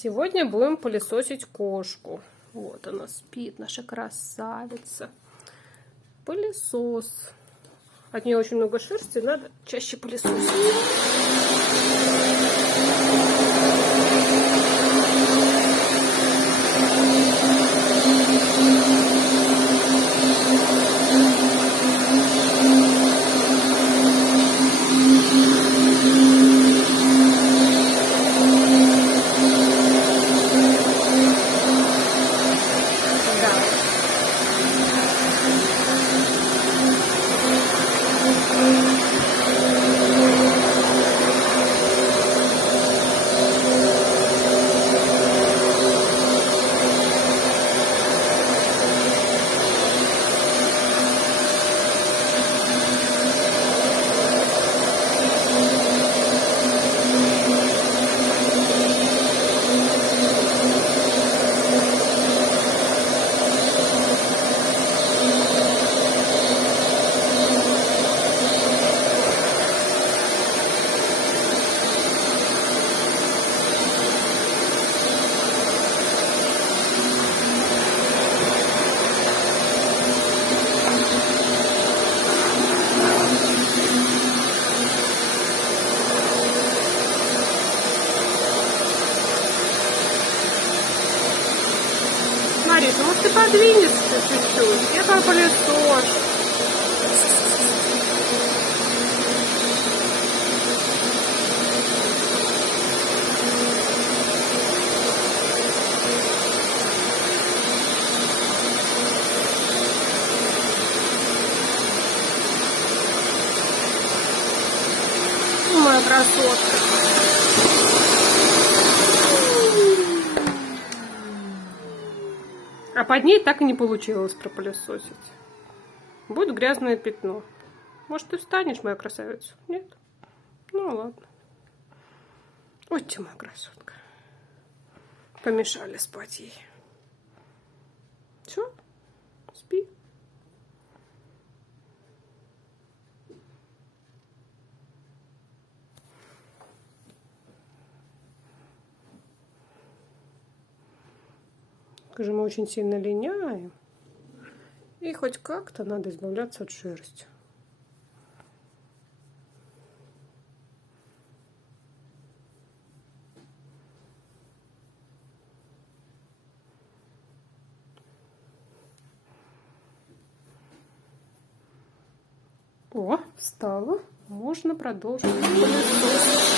Сегодня будем пылесосить кошку. Вот она спит, наша красавица. Пылесос. От нее очень много шерсти, надо чаще пылесосить. Мариса, может ты подвинешься чуть-чуть? Я там пылесос. Моя красотка. А под ней так и не получилось пропылесосить. Будет грязное пятно. Может, ты встанешь, моя красавица? Нет? Ну, ладно. Ой, ты моя красотка. Помешали спать ей. Все? Спи. Скажем, мы очень сильно линяем. И хоть как-то надо избавляться от шерсти. О, встала. Можно продолжить пылесос.